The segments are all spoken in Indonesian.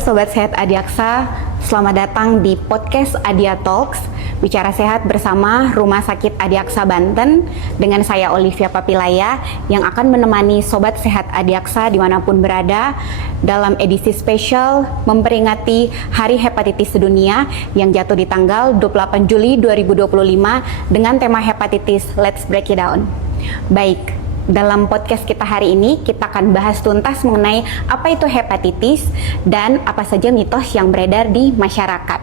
Sobat Sehat Adiaksa, selamat datang di podcast Adia Talks, bicara sehat bersama Rumah Sakit Adiaksa Banten dengan saya Olivia Papilaya yang akan menemani Sobat Sehat Adiaksa dimanapun berada dalam edisi spesial memperingati Hari Hepatitis Sedunia yang jatuh di tanggal 28 Juli 2025 dengan tema hepatitis Let's Break It Down. Baik, dalam podcast kita hari ini, kita akan bahas tuntas mengenai apa itu hepatitis dan apa saja mitos yang beredar di masyarakat.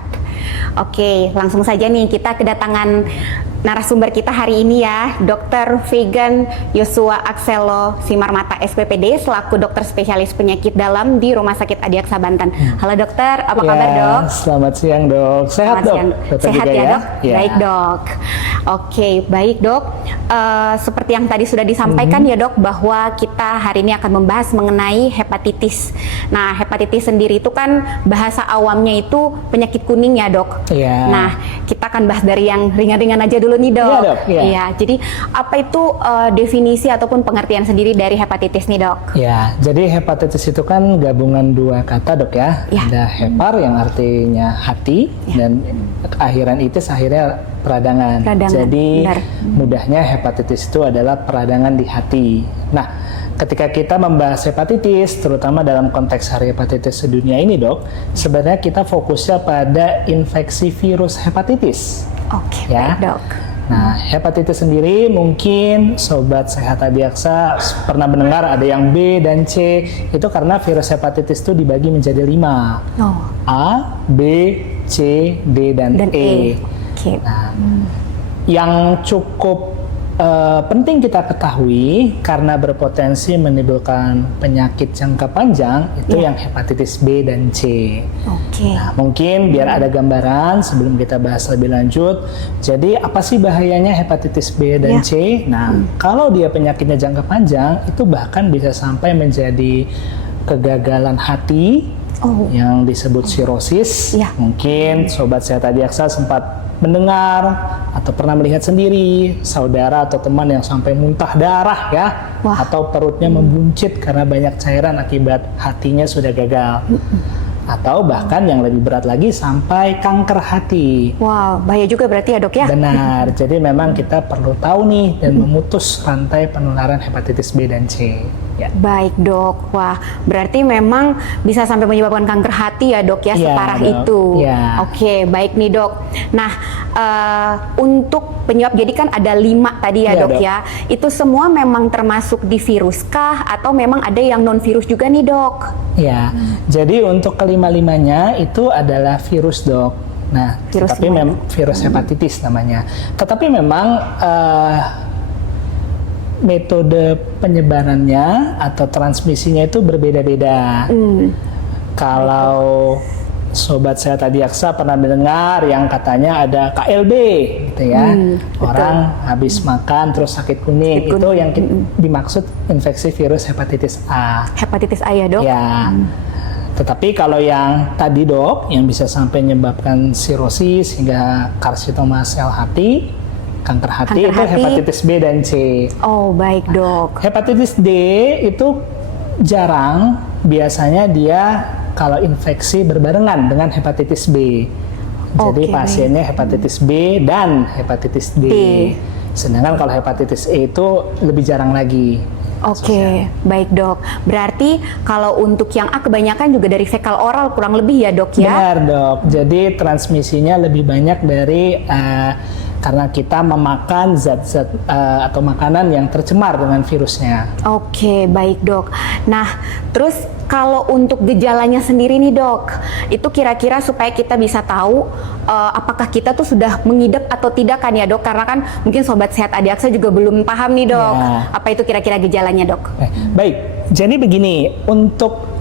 Oke, langsung saja nih kita kedatangan narasumber kita hari ini ya, Dr. Vegan Yosua Akselo Simarmata SPPD selaku dokter spesialis penyakit dalam di Rumah Sakit Adiaksa Banten. Halo dokter, apa kabar dok? Selamat siang dok. Sehat dok? Sehat ya dok? Ya. Baik dok. Oke, baik dok. Seperti yang tadi sudah disampaikan ya dok, bahwa kita hari ini akan membahas mengenai hepatitis. Nah, hepatitis sendiri itu kan bahasa awamnya itu penyakit kuning ya dok. Iya. Nah, kita akan bahas dari yang ringan-ringan aja dulu nih dok. Iya dok. Iya. Jadi apa itu definisi ataupun pengertian sendiri dari hepatitis nih dok? Ya, jadi hepatitis itu kan gabungan dua kata dok ya. Ada hepar yang artinya hati dan akhiran itis akhirnya peradangan. Jadi mudahnya hepatitis itu adalah peradangan di hati. Nah, ketika kita membahas hepatitis, terutama dalam konteks Hari Hepatitis Sedunia ini dok, sebenarnya kita fokusnya pada infeksi virus hepatitis. Oke, ya. baik dok. Nah, hepatitis sendiri mungkin Sobat Sehat Adiaksa pernah mendengar ada yang B dan C, itu karena virus hepatitis itu dibagi menjadi 5. A, B, C, D, dan E. Okay. Nah, yang cukup penting kita ketahui karena berpotensi menimbulkan penyakit jangka panjang itu yang hepatitis B dan C. Nah, mungkin biar ada gambaran sebelum kita bahas lebih lanjut. Jadi apa sih bahayanya hepatitis B dan C? Nah, kalau dia penyakitnya jangka panjang itu bahkan bisa sampai menjadi kegagalan hati yang disebut sirosis. Mungkin Sobat Sehat Adiaksa sempat mendengar atau pernah melihat sendiri saudara atau teman yang sampai muntah darah ya, atau perutnya membuncit karena banyak cairan akibat hatinya sudah gagal. Atau bahkan yang lebih berat lagi sampai kanker hati. Wow, bahaya juga berarti ya dok ya? Benar, jadi memang kita perlu tahu nih dan memutus rantai penularan hepatitis B dan C. Ya. Baik dok, wah berarti memang bisa sampai menyebabkan kanker hati ya dok ya, separah dok. itu. Oke, baik nih dok. Nah, untuk penyebab, jadi kan ada 5 tadi ya dok ya. Itu semua memang termasuk di virus kah atau memang ada yang non virus juga nih dok? Ya, jadi untuk kelima-limanya itu adalah virus dok. Nah, tapi virus hepatitis namanya. Tetapi memang metode penyebarannya atau transmisinya itu berbeda-beda. Kalau Sobat Sehat Adiaksa pernah mendengar yang katanya ada KLB gitu ya, orang habis makan terus sakit kuning, itu yang dimaksud infeksi virus hepatitis A. Hepatitis A ya dok? Ya. Tetapi kalau yang tadi dok, yang bisa sampai menyebabkan sirosis hingga karsitoma sel hati, kanker hati, itu hepatitis B dan C. Oh baik dok. Hepatitis D itu jarang, biasanya dia kalau infeksi berbarengan dengan hepatitis B. Jadi pasiennya hepatitis B dan hepatitis D. Sedangkan kalau hepatitis E itu lebih jarang lagi. Baik dok. Berarti kalau untuk yang A kebanyakan juga dari fekal oral kurang lebih ya dok ya? Benar dok. Jadi transmisinya lebih banyak dari karena kita memakan zat-zat atau makanan yang tercemar dengan virusnya. Baik dok. Nah, terus kalau untuk gejalanya sendiri nih dok, itu kira-kira supaya kita bisa tahu apakah kita tuh sudah mengidap atau tidak kan ya dok? Karena kan mungkin Sobat Sehat Adiaksa juga belum paham nih dok, apa itu kira-kira gejalanya dok? Baik, jadi begini, untuk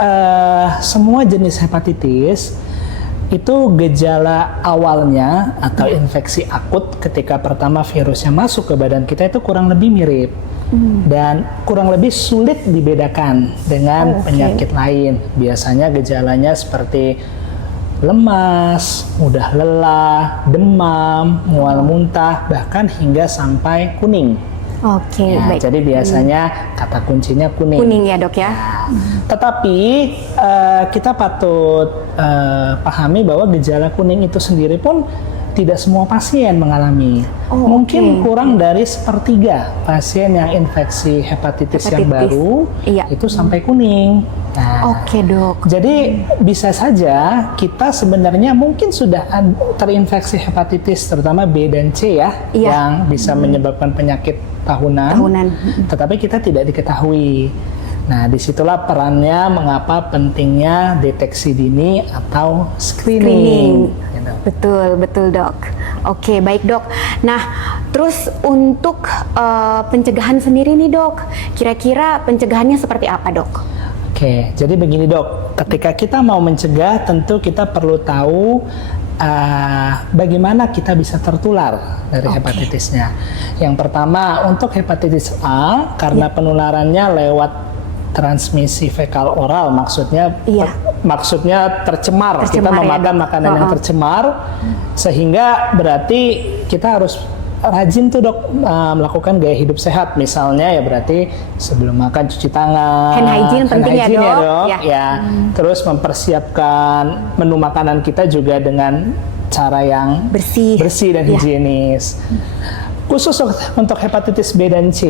semua jenis hepatitis, itu gejala awalnya atau infeksi akut ketika pertama virusnya masuk ke badan kita itu kurang lebih mirip dan kurang lebih sulit dibedakan dengan penyakit lain. Biasanya gejalanya seperti lemas, mudah lelah, demam, mual muntah, bahkan hingga sampai kuning. Oke, Ya, baik. jadi biasanya kata kuncinya kuning. Kuning ya dok ya. Tetapi kita patut pahami bahwa gejala kuning itu sendiri pun tidak semua pasien mengalami. Oh, Mungkin oke. kurang dari 1/3 pasien yang infeksi hepatitis yang Hepatitis. baru Iya. itu sampai kuning. Nah, Oke dok. jadi bisa saja kita sebenarnya mungkin sudah terinfeksi hepatitis terutama B dan C ya, Iya. yang bisa menyebabkan penyakit tahunan. Tetapi kita tidak diketahui. Nah, disitulah perannya mengapa pentingnya deteksi dini atau screening. Gitu. Betul dok. Oke, baik dok. Nah, terus untuk pencegahan sendiri nih dok, kira-kira pencegahannya seperti apa dok? Oke, jadi begini dok, ketika kita mau mencegah tentu kita perlu tahu bagaimana kita bisa tertular dari hepatitisnya. Yang pertama untuk hepatitis A karena penularannya lewat transmisi fekal oral, maksudnya maksudnya tercemar kita ya, memakan makanan yang tercemar, sehingga berarti kita harus rajin tuh dok melakukan gaya hidup sehat, misalnya ya berarti sebelum makan cuci tangan, hand hygiene penting ya dok, ya. Terus mempersiapkan menu makanan kita juga dengan cara yang bersih dan higienis. Khusus untuk hepatitis B dan C,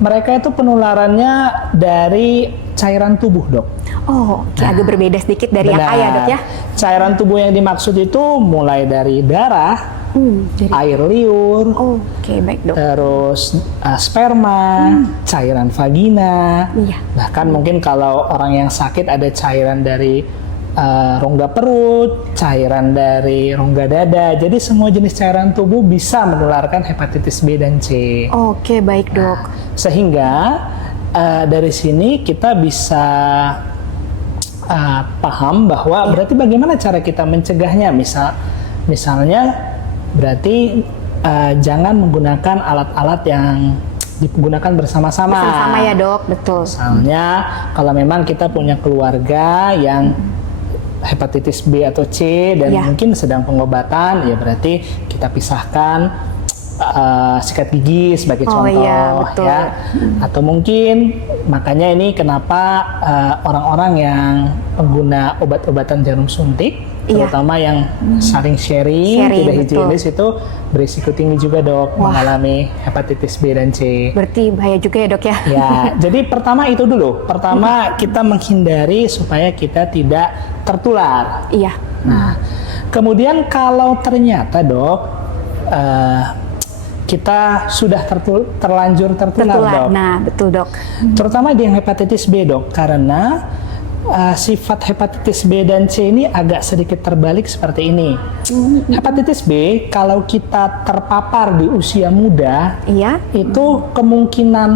mereka itu penularannya dari cairan tubuh dok. Oh, agak berbeda sedikit dari yang A ya dok ya. Cairan tubuh yang dimaksud itu mulai dari darah, air liur, baik dok. terus sperma, cairan vagina, bahkan mungkin kalau orang yang sakit ada cairan dari rongga perut, cairan dari rongga dada. Jadi semua jenis cairan tubuh bisa menularkan hepatitis B dan C. Oke, baik dok. Sehingga dari sini kita bisa paham bahwa berarti bagaimana cara kita mencegahnya. Misalnya berarti jangan menggunakan alat-alat yang digunakan bersama-sama. Bersama ya dok, betul. Misalnya kalau memang kita punya keluarga yang hepatitis B atau C dan mungkin sedang pengobatan, ya berarti kita pisahkan sikat gigi sebagai contoh, ya. Atau mungkin makanya ini kenapa orang-orang yang pengguna obat-obatan jarum suntik, terutama yang saling sharing tidak higienis itu berisiko tinggi juga dok mengalami hepatitis B dan C. Berarti bahaya juga ya dok ya? Ya, jadi pertama itu dulu. Pertama kita menghindari supaya kita tidak tertular. Iya. Nah, kemudian kalau ternyata dok kita sudah terlanjur tertular dok. Nah, betul dok. Terutama di yang hepatitis B dok, karena sifat hepatitis B dan C ini agak sedikit terbalik seperti ini. Hepatitis B kalau kita terpapar di usia muda, itu kemungkinan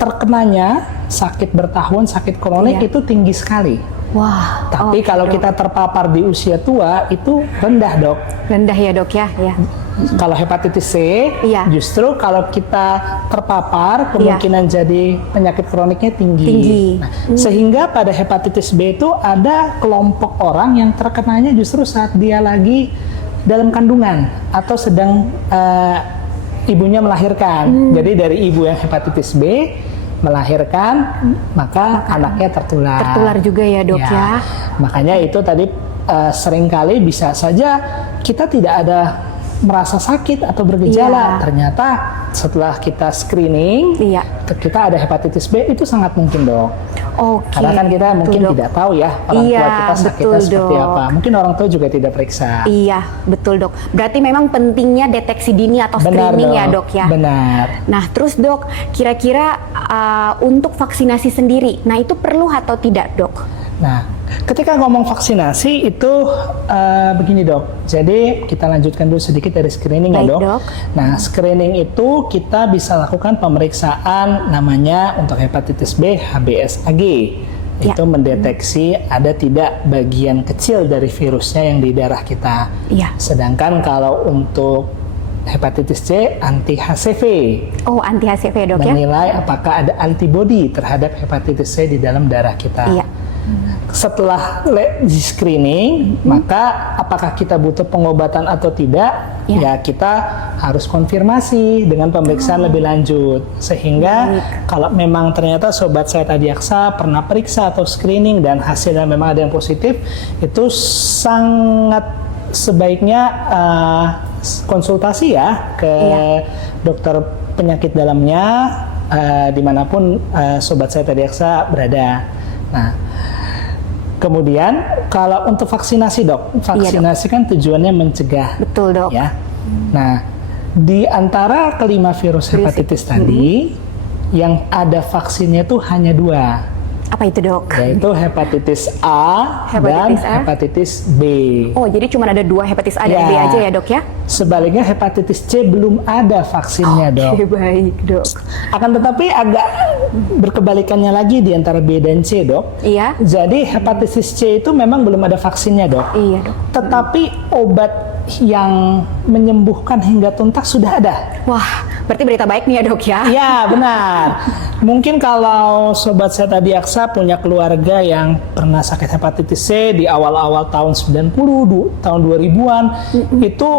terkenanya sakit bertahun, sakit kronik itu tinggi sekali. Wah. Tapi kalau kita terpapar di usia tua itu rendah dok. Rendah ya dok ya. Kalau hepatitis C, justru kalau kita terpapar kemungkinan jadi penyakit kroniknya tinggi. Nah, sehingga pada hepatitis B itu ada kelompok orang yang terkenanya justru saat dia lagi dalam kandungan atau sedang ibunya melahirkan. Jadi dari ibu yang hepatitis B melahirkan, maka anaknya tertular. Tertular juga ya dok ya. Makanya itu tadi seringkali bisa saja kita tidak ada merasa sakit atau bergejala, ternyata setelah kita screening kita ada hepatitis B, itu sangat mungkin dok. Karena kan kita mungkin tidak tahu ya orang tua kita sakitnya seperti apa. Mungkin orang tua juga tidak periksa. Iya, betul dok. Berarti memang pentingnya deteksi dini atau screening ya dok ya. Benar. Nah terus dok, kira-kira untuk vaksinasi sendiri, nah itu perlu atau tidak dok? Nah, ketika ngomong vaksinasi itu begini dok. Jadi kita lanjutkan dulu sedikit dari screening ya dok. Nah, screening itu kita bisa lakukan pemeriksaan namanya untuk hepatitis B HBsAg. Itu mendeteksi ada tidak bagian kecil dari virusnya yang di darah kita. Sedangkan kalau untuk hepatitis C anti HCV. Oh, anti HCV dok ya. Menilai apakah ada antibodi terhadap hepatitis C di dalam darah kita. setelah di screening, maka apakah kita butuh pengobatan atau tidak? Ya kita harus konfirmasi dengan pemeriksaan lebih lanjut. Sehingga kalau memang ternyata sobat sehat Adiaksa pernah periksa atau screening dan hasilnya memang ada yang positif, itu sangat sebaiknya konsultasi ya ke dokter penyakit dalamnya dimanapun sobat sehat Adiaksa berada. Nah, kemudian kalau untuk vaksinasi dok, vaksinasi kan tujuannya mencegah. Betul dok. Ya. Nah, di antara kelima virus hepatitis tadi, yang ada vaksinnya itu hanya 2. Apa itu dok? Yaitu hepatitis A dan hepatitis B. Oh, jadi cuma ada 2 hepatitis A dan B aja ya dok ya? Sebaliknya hepatitis C belum ada vaksinnya dok. Oke, baik dok. Akan tetapi agak berkebalikannya lagi di antara B dan C dok. Iya. Jadi hepatitis C itu memang belum ada vaksinnya dok. Iya dok. Tetapi obat yang menyembuhkan hingga tuntas sudah ada. Wah, berarti berita baik nih ya dok ya? Ya benar. Mungkin kalau sobat sehat Adiaksa punya keluarga yang pernah sakit hepatitis C di awal-awal tahun 90, tahun 2000-an, itu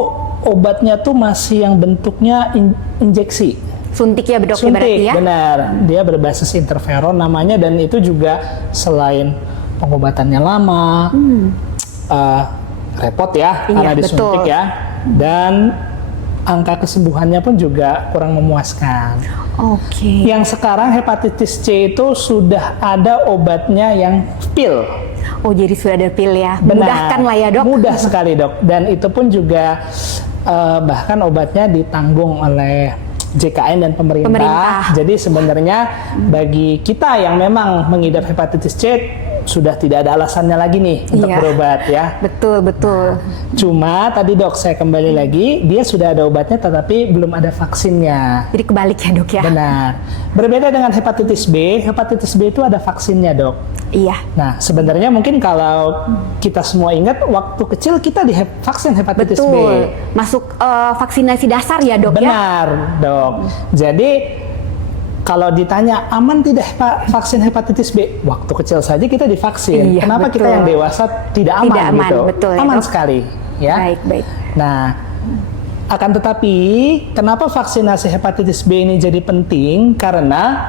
obatnya tuh masih yang bentuknya injeksi. Suntik ya dok? Suntik, berarti ya? Benar. Dia berbasis interferon namanya, dan itu juga selain pengobatannya lama, repot ya karena disuntik ya, dan angka kesembuhannya pun juga kurang memuaskan. Oke. Yang sekarang hepatitis C itu sudah ada obatnya yang pil. Oh, jadi sudah ada pil ya? Benar. Memudahkan lah ya dok? Mudah sekali dok, dan itu pun juga bahkan obatnya ditanggung oleh JKN dan pemerintah. Jadi sebenarnya bagi kita yang memang mengidap hepatitis C sudah tidak ada alasannya lagi nih untuk berobat ya. Betul, betul. Cuma tadi dok, saya kembali lagi, dia sudah ada obatnya tetapi belum ada vaksinnya. Jadi kebalik ya dok ya? Benar. Berbeda dengan hepatitis B itu ada vaksinnya dok. Iya. Nah sebenarnya mungkin kalau kita semua ingat, waktu kecil kita divaksin hepatitis B. Betul. Masuk vaksinasi dasar ya dok ya? Benar dok. Jadi kalau ditanya aman tidak vaksin hepatitis B, waktu kecil saja kita divaksin. Kenapa kita yang dewasa tidak aman, gitu? Betul, aman sekali, ya. Baik, baik. Nah, akan tetapi kenapa vaksinasi hepatitis B ini jadi penting? Karena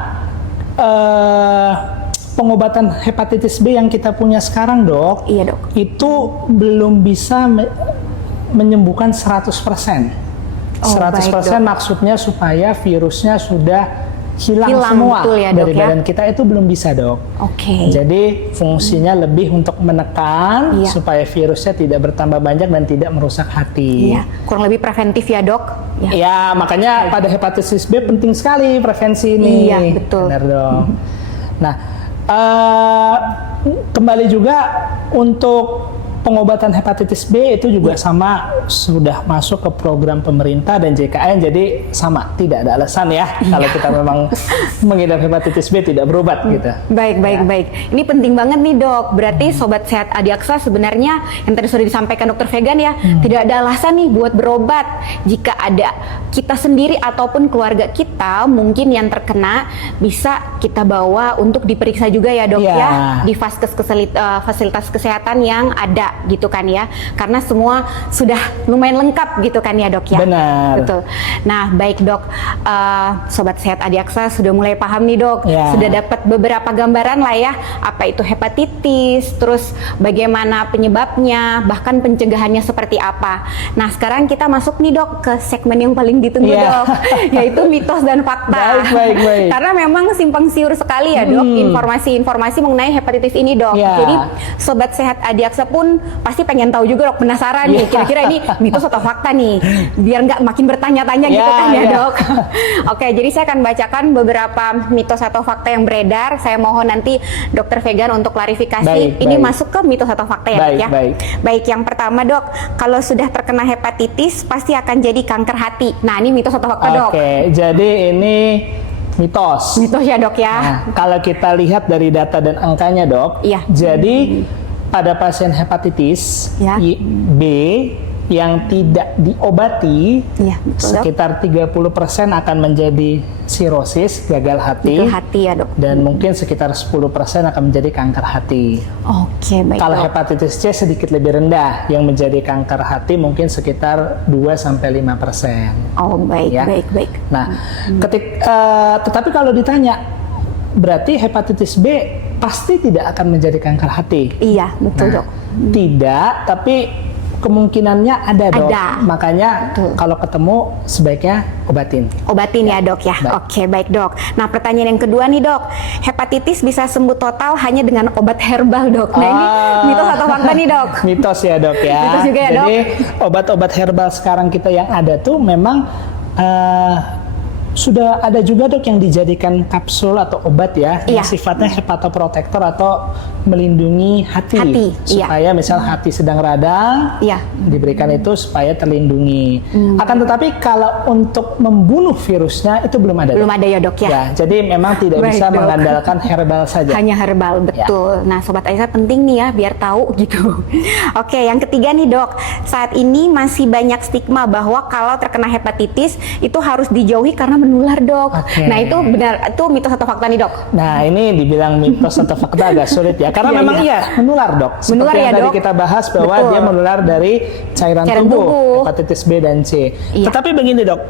pengobatan hepatitis B yang kita punya sekarang dok, itu belum bisa menyembuhkan 100%. 100% maksudnya supaya virusnya sudah hilang semua ya, dari badan kita, itu belum bisa dok. Oke. Jadi fungsinya lebih untuk menekan supaya virusnya tidak bertambah banyak dan tidak merusak hati. Iya. Kurang lebih preventif ya dok? Ya makanya pada hepatitis B penting sekali prevensi ini. Iya betul. Benar dong. Nah kembali juga untuk pengobatan hepatitis B itu juga sama, sudah masuk ke program pemerintah dan JKN, jadi sama, tidak ada alasan ya kalau kita memang mengidap hepatitis B tidak berobat gitu. Baik, baik, baik. Ini penting banget nih dok. Berarti sobat sehat Adiaksa sebenarnya yang tadi sudah disampaikan dokter Vegan ya, tidak ada alasan nih buat berobat. Jika ada kita sendiri ataupun keluarga kita mungkin yang terkena, bisa kita bawa untuk diperiksa juga ya dok ya di fasilitas kesehatan yang ada gitu kan ya, karena semua sudah lumayan lengkap gitu kan ya dok ya. Benar. Betul. Nah baik dok, sobat sehat Adiaksa sudah mulai paham nih dok, sudah dapat beberapa gambaran lah ya, apa itu hepatitis, terus bagaimana penyebabnya, bahkan pencegahannya seperti apa. Nah sekarang kita masuk nih dok ke segmen yang paling ditunggu dok, yaitu mitos dan fakta. Baik. Karena memang simpang siur sekali ya dok, informasi-informasi mengenai hepatitis ini dok. Jadi sobat sehat Adiaksa pun pasti pengen tahu juga dok, penasaran nih kira-kira ini mitos atau fakta nih, biar nggak makin bertanya-tanya gitu kan ya dok. Oke, jadi saya akan bacakan beberapa mitos atau fakta yang beredar. Saya mohon nanti dokter Vegan untuk klarifikasi ini masuk ke mitos atau fakta ya dok ya. Baik, yang pertama dok, kalau sudah terkena hepatitis pasti akan jadi kanker hati. Nah ini mitos atau fakta dok? Oke, jadi ini mitos. Mitos ya dok ya. Nah, kalau kita lihat dari data dan angkanya dok, jadi pada pasien hepatitis B yang tidak diobati, Iya, betul, Dok. sekitar 30% akan menjadi sirosis, gagal hati. Itu hati ya, Dok. Dan mungkin sekitar 10% akan menjadi kanker hati. Oke, baik, Kalau Dok. hepatitis C sedikit lebih rendah, yang menjadi kanker hati mungkin sekitar 2-5%. Oh, baik, Ya. baik. Nah, tetapi kalau ditanya, berarti hepatitis B pasti tidak akan menjadi kanker hati. Iya, betul, Nah, Dok. Tidak, tapi kemungkinannya ada, Dok. Ada. Makanya Betul. kalau ketemu sebaiknya obatin. Obatin ya, Dok ya. Baik. Oke, baik, Dok. Nah, pertanyaan yang kedua nih, Dok. Hepatitis bisa sembuh total hanya dengan obat herbal, Dok. Nah, ini mitos atau fakta nih, Dok? Mitos ya, Dok ya. Mitos juga ya, Dok? Jadi obat-obat herbal sekarang kita yang ada tuh memang sudah ada juga, Dok, yang dijadikan kapsul atau obat ya, yang Iya. sifatnya hepatoprotektor atau melindungi hati, iya. supaya misal hati sedang radang, Iya. diberikan itu supaya terlindungi. Akan tetapi kalau untuk membunuh virusnya itu belum ada, Dok. Belum ada ya, Dok ya? Ya, jadi memang tidak Baik, bisa Dok. mengandalkan herbal saja. Hanya herbal, betul. Nah, Sobat Aisyah penting nih ya, biar tahu gitu. Oke, yang ketiga nih, Dok. Saat ini masih banyak stigma bahwa kalau terkena hepatitis itu harus dijauhi karena menular, Dok. Oke. Nah, itu benar, itu mitos atau fakta nih, Dok? Nah, ini dibilang mitos atau fakta agak sulit ya, karena Iya, memang iya. menular, Dok. Seperti Menular yang ya, tadi Dok? kita bahas bahwa Betul. dia menular dari cairan tubuh, hepatitis B dan C. Iya. Tetapi begini, Dok,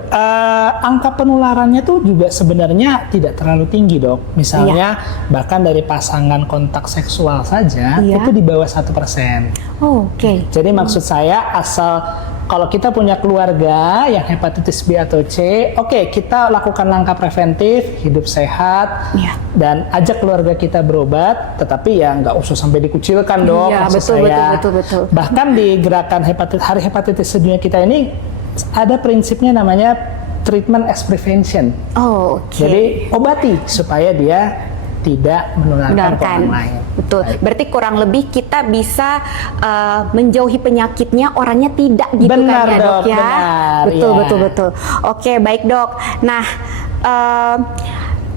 angka penularannya tuh juga sebenarnya tidak terlalu tinggi, Dok. Misalnya bahkan dari pasangan kontak seksual saja Iya. itu di bawah 1%. Oh, oke. Jadi maksud saya asal kalau kita punya keluarga yang hepatitis B atau C, oke, kita lakukan langkah preventif, hidup sehat, Iya. dan ajak keluarga kita berobat, tetapi ya nggak usah sampai dikucilkan, Dok. Iya, maksud betul, saya. betul. Bahkan di gerakan Hari Hepatitis Sedunia kita ini ada prinsipnya namanya treatment as prevention. Oh, oke. Jadi obati supaya dia tidak menularkan ke orang lain. Betul. Baik. Berarti kurang lebih kita bisa menjauhi penyakitnya, orangnya tidak gitu Benar, kan ya, Dok, Dok, ya. benar, Betul, ya. betul. Oke, baik, Dok. Nah,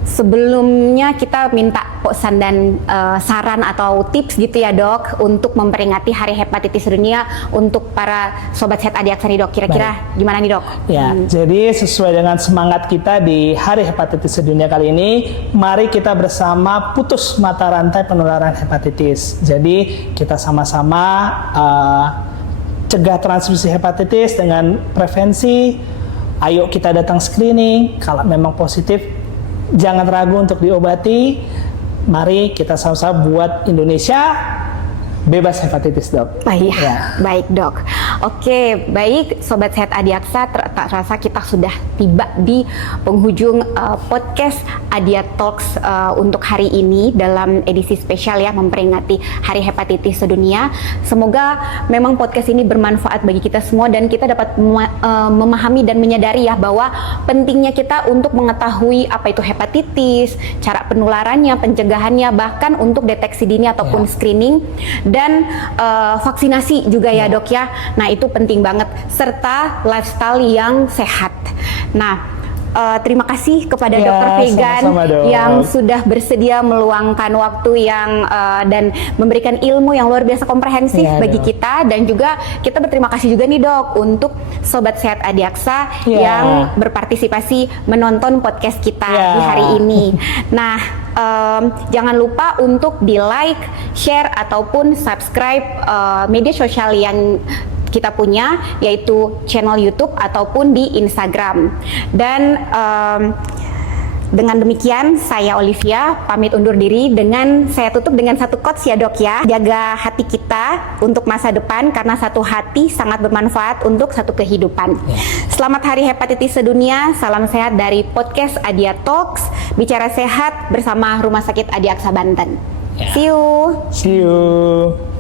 sebelumnya kita minta pesan dan saran atau tips gitu ya, Dok, untuk memperingati Hari Hepatitis Sedunia untuk para sobat sehat Adiaksa nih, Dok. Kira-kira gimana nih, Dok? Ya, jadi sesuai dengan semangat kita di Hari Hepatitis Sedunia kali ini, mari kita bersama putus mata rantai penularan hepatitis. Jadi kita sama-sama cegah transmisi hepatitis dengan prevensi. Ayo kita datang screening, kalau memang positif jangan ragu untuk diobati. Mari kita sama-sama buat Indonesia bebas hepatitis, Dok. Baik, Ya. baik, Dok. Oke, baik, Sobat Sehat Adiaksa, tak terasa kita sudah tiba di penghujung podcast Adia Talks untuk hari ini dalam edisi spesial ya, memperingati Hari Hepatitis Sedunia. Semoga memang podcast ini bermanfaat bagi kita semua dan kita dapat memahami dan menyadari ya bahwa pentingnya kita untuk mengetahui apa itu hepatitis, cara penularannya, pencegahannya, bahkan untuk deteksi dini ataupun screening dan vaksinasi juga ya, Dok ya. Nah, itu penting banget, serta lifestyle yang sehat. Nah, terima kasih kepada Ya, Dr. Vegan sama-sama, Dok. yang sudah bersedia meluangkan waktu yang dan memberikan ilmu yang luar biasa komprehensif Ya, bagi Dok. kita, dan juga kita berterima kasih juga nih, Dok, untuk Sobat Sehat Adiaksa Ya. yang berpartisipasi menonton podcast kita Ya. di hari ini. Nah, jangan lupa untuk di like, share ataupun subscribe media sosial yang kita punya, yaitu channel YouTube ataupun di Instagram. Dan dengan demikian saya Olivia pamit undur diri, dengan saya tutup dengan satu quotes ya, Dok ya. Jaga hati kita untuk masa depan karena satu hati sangat bermanfaat untuk satu kehidupan. Selamat Hari Hepatitis Sedunia. Salam sehat dari podcast Adia Talks, bicara sehat bersama Rumah Sakit Adiaksa Banten. See you. See you.